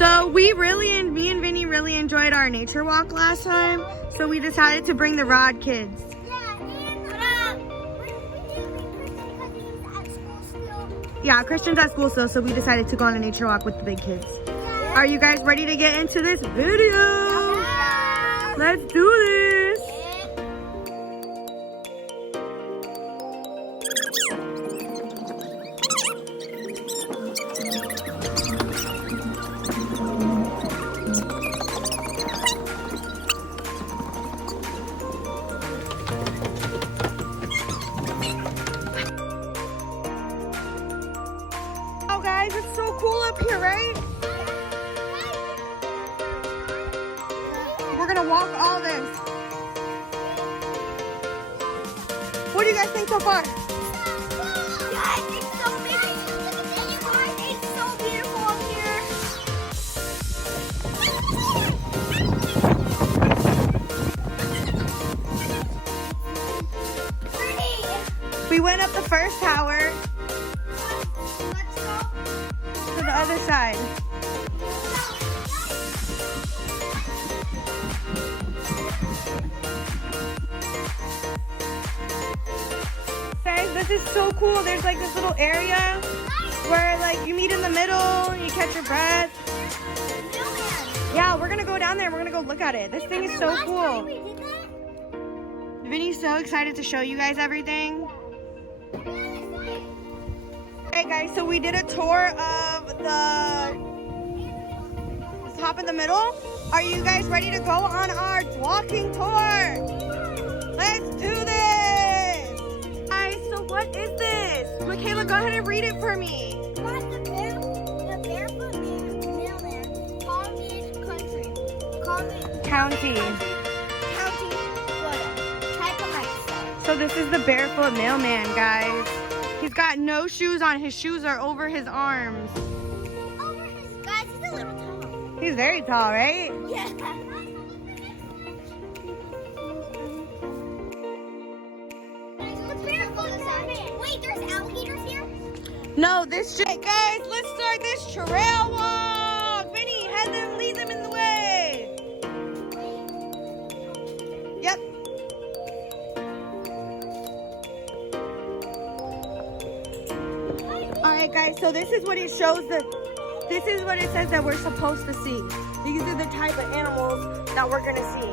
So me and Vinny really enjoyed our nature walk last time. So we decided to bring the Rod kids. Yeah, Christian's at school still, so we decided to go on a nature walk with the big kids. Are you guys ready to get into this video? Yeah. Let's do this. Oh guys, it's so cool up here, right? We're gonna walk all this. What do you guys think so far? Guys, it's so big. You guys, it's so beautiful up here. Pretty. We went up the first tower Let's go. to the other side. Guys, this is so cool. There's like this little area where like you meet in the middle, you catch your breath. Yeah, we're gonna go down there and we're gonna go look at it. This thing is so cool. Vinny's so excited to show you guys everything. Alright guys, so we did a tour of the top in the middle. Are you guys ready to go on our walking tour? Let's do this! Guys, so what is this? Michaela, go ahead and read it for me. Guys, the barefoot mailman, Palm Beach Country, County. Florida. Try to like So this is the barefoot mailman, guys. He's got no shoes on. His shoes are over his arms. over his guys. He's a little tall. He's very tall, right? Yeah. The barefoot mailman. Wait, there's alligators here. No, this shit. Hey guys, let's start this trail walk. Vinny, lead them in the way. Yep. All right, guys. So this is what it shows. This is what it says that we're supposed to see. These are the type of animals that we're gonna see.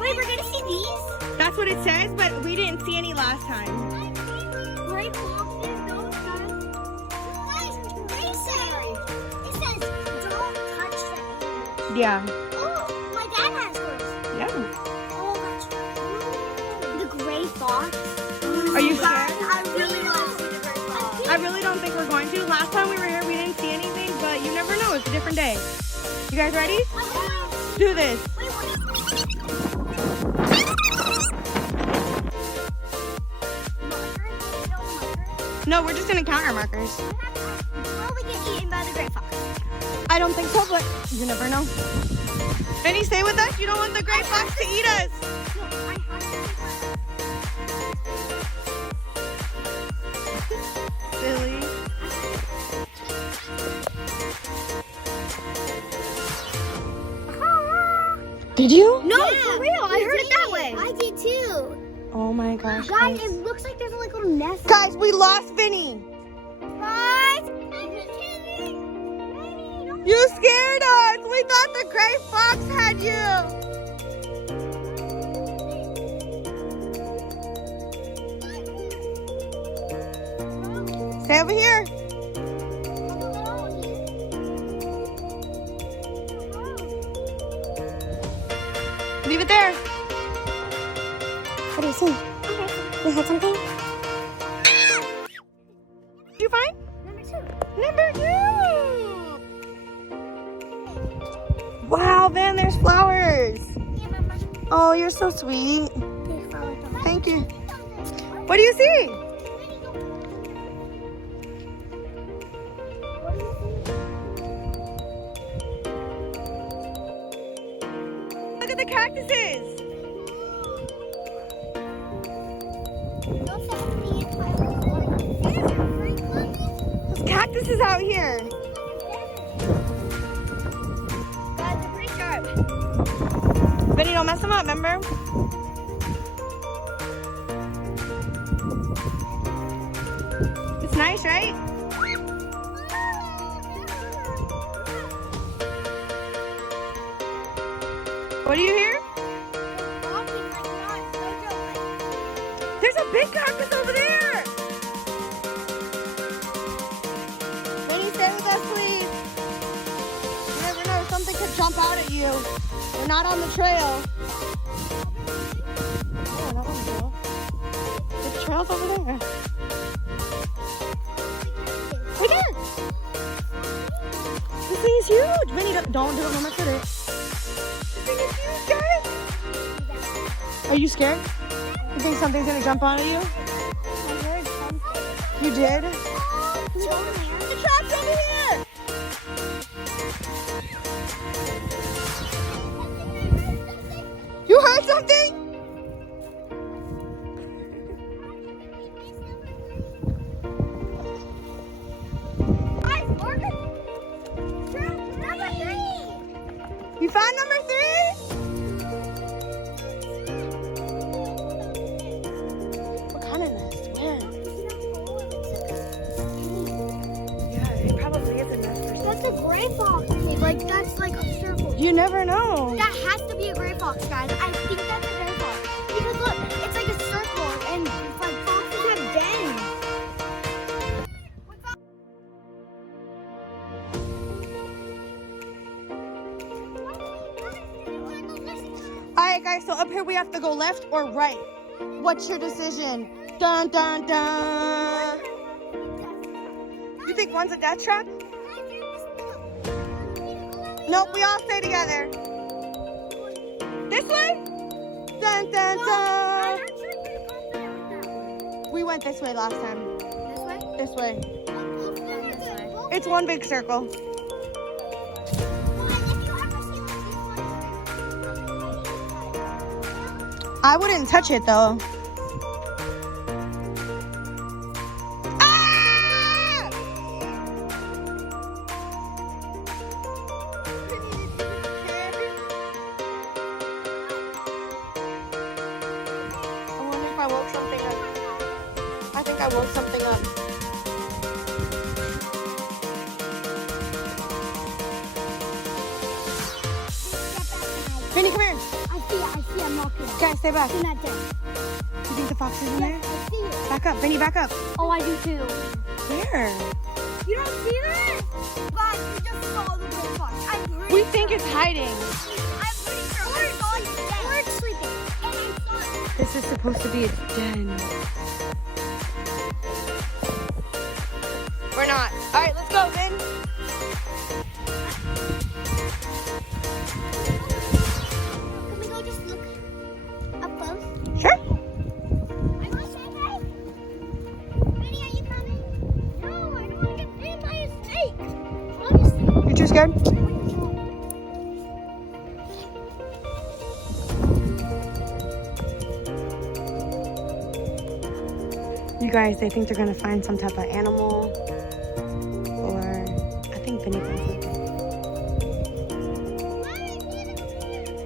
Wait, we're gonna see these? That's what it says, but we didn't see any last time. Great foxes, those guys. Guys, they say it says don't touch the animals. Yeah. Oh, my dad has hers. Yeah. Oh, that's true. The gray fox. Are you Guys, scared? I really want to see the gray fox. I really don't think we're going to. Last time we were here, we didn't see anything, but you never know. It's a different day. You guys ready? Let's do this. No, we're just gonna count our markers. Will we get eaten by the gray fox? I don't think so, but you never know. Vinny, stay with us. You don't want the gray fox to eat us. No, I have to. Silly. Did you? No, for real. I heard it that way. I did too. Oh my gosh. Guys, Guys, it looks like there's like a little nest. Guys, we lost Vinny. Guys. You scared us. We thought the gray fox had you. Stay over here. Leave it there. What do you see? You had something? Did you find? Number 2. Number 2. Wow, Van, there's flowers. Yeah, Mama. Oh, you're so sweet. There's flowers. Thank you. What do you see? Look at the cactuses. There's cactuses out here. Benny, don't mess him up, remember? It's nice, right? What do you hear? There's a big cactus over there! Benny, stay with us, please. You never know, something could jump out at you. We're not on the trail. Oh, not on the trail. The trail's over there. Right there! This thing is huge! Benny, don't do it, no mess with it. This thing is huge, guys! Are you scared? You think something's gonna jump onto you? You did? The trap's over here! You heard something? You found number 3? What kind of nest? Where? Yeah, it probably is a nest or That's something. a gray fox. Like, that's like a circle. You never know. That has to be a gray fox, guys. I think that's a gray fox. Because look, it's like a circle, and it's like foxes have dens. Alright guys, so up here we have to go left or right. What's your decision? Dun dun dun. You think one's a death trap? Nope, we all stay together. This way? Dun dun dun. We went this way last time. This way? This way. This way. It's one big circle. I wouldn't touch it though. Ah! I wonder if I woke something up. I think I woke something up. Vinny, come here. I see, I'm walking. Guys, stay back. It's not there. You think the fox is in there? I see it. Back up, Vinny, back up. Oh, I do too. Where? You don't see that? Guys, we just saw the gray fox. I'm pretty We think it's hiding. I'm pretty sure I saw it dead. Or it's sleeping. And I saw it. This is supposed to be a den. We're not. All right, let's go, Vin. Can we go just look up close? Sure. I want to say hi. Vinny, are you coming? No, I don't want to get bitten by a snake. Obviously. You're too scared? You guys, they think they're gonna find some type of animal, or I think Vinny finds something.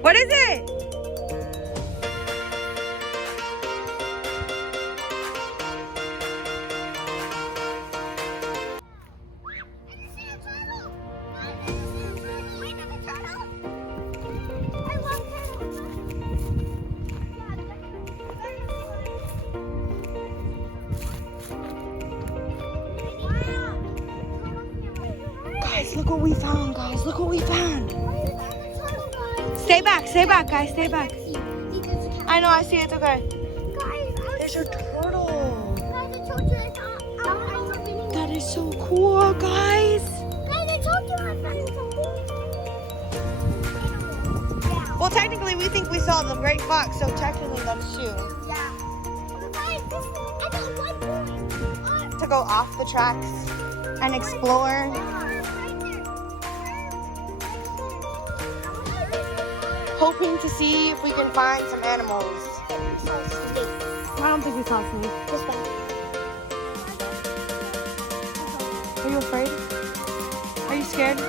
What is it? Guys, look what we found, guys. Look what we found. Stay back, guys. Stay back. I know, I see it. It's okay. There's a turtle. That is so cool, guys. Well, technically, we think we saw the great fox, so technically that's you. To go off the tracks and explore. Hoping to see if we can find some animals. I don't think we saw a snake. Are you afraid? Are you scared?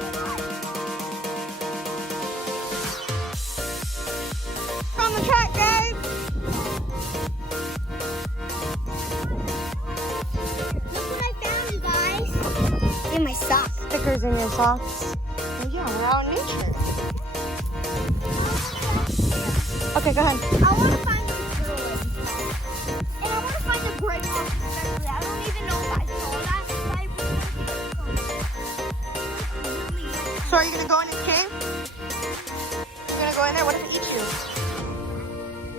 sneakers and your socks. Oh yeah, we're out in nature. Okay, go ahead. I want to find the turtle. And I want to find the gray fox especially. I don't even know if I saw that. But I really So are you gonna go in his cave? You're gonna go in there? What if it eats you?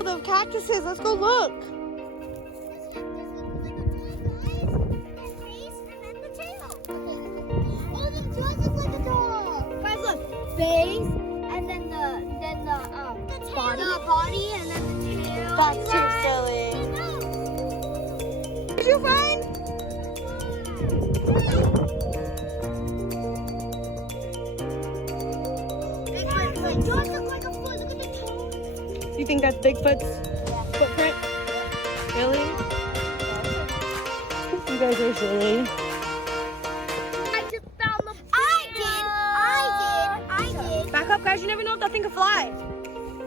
The cactuses, let's go look. Face and then the body and then the tail. That's too silly. What did you find? It does look like a foot. Look at the toe. You think that's Bigfoot's footprint? Really? You guys are silly. I just found the. I did. Back up, guys. You never know if that thing can fly.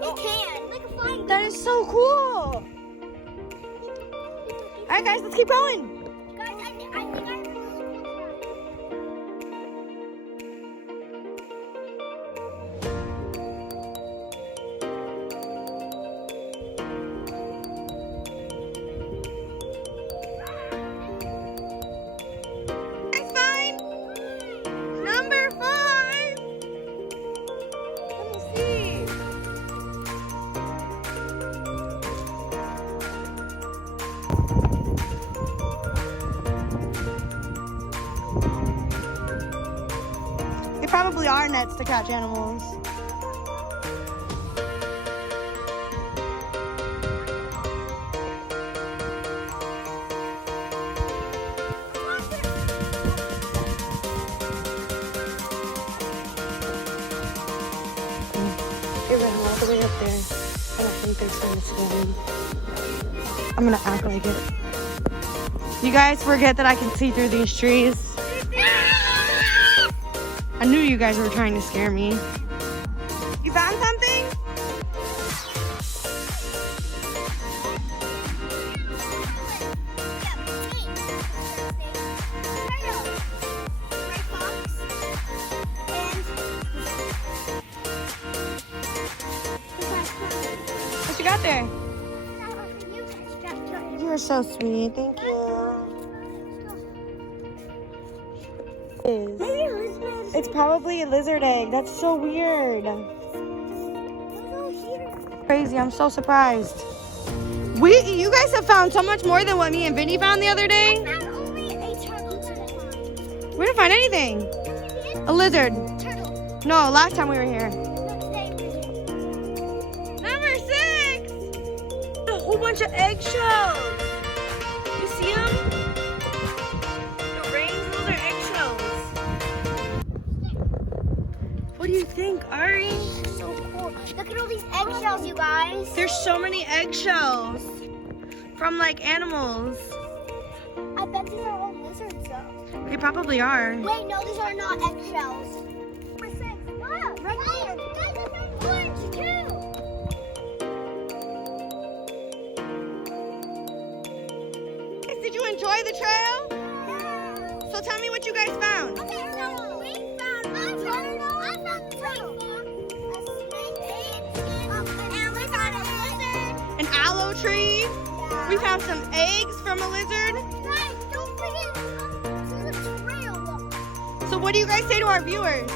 It can. Like a flying. That is so cool. All right, guys, let's keep going. Guys, I think I really cool. Guys, fine. Number 5. Let me see. They probably are nets to catch animals. It ran all the way up there. I don't think there's going to swim. I'm gonna act like it. You guys forget that I can see through these trees. I knew you guys were trying to scare me. You found something? What you got there? You're so sweet. Thank you. It's probably a lizard egg. That's so weird. Crazy. I'm so surprised. You guys have found so much more than what me and Vinny found the other day. I found only a turtle today. We didn't find anything. A lizard. Turtle. No, last time we were here. No, today lizard. Number 6. A whole bunch of eggshells. You see them? The rings, those are eggshells. What do you think, Ari? So cool. Look at all these eggshells, you guys. There's so many eggshells from like animals. I bet these are all lizards, though. They probably are. Wait, no, these are not eggshells. Number 6. Look, right there. Guys, I found orange, too. Did you enjoy the trail? Yeah. So tell me what you guys found. Okay, so we found a turtle. I found a turtle. A snake, and we found a lizard. An aloe tree. Yeah. We found some eggs from a lizard. Guys, don't forget to the trail. So what do you guys say to our viewers?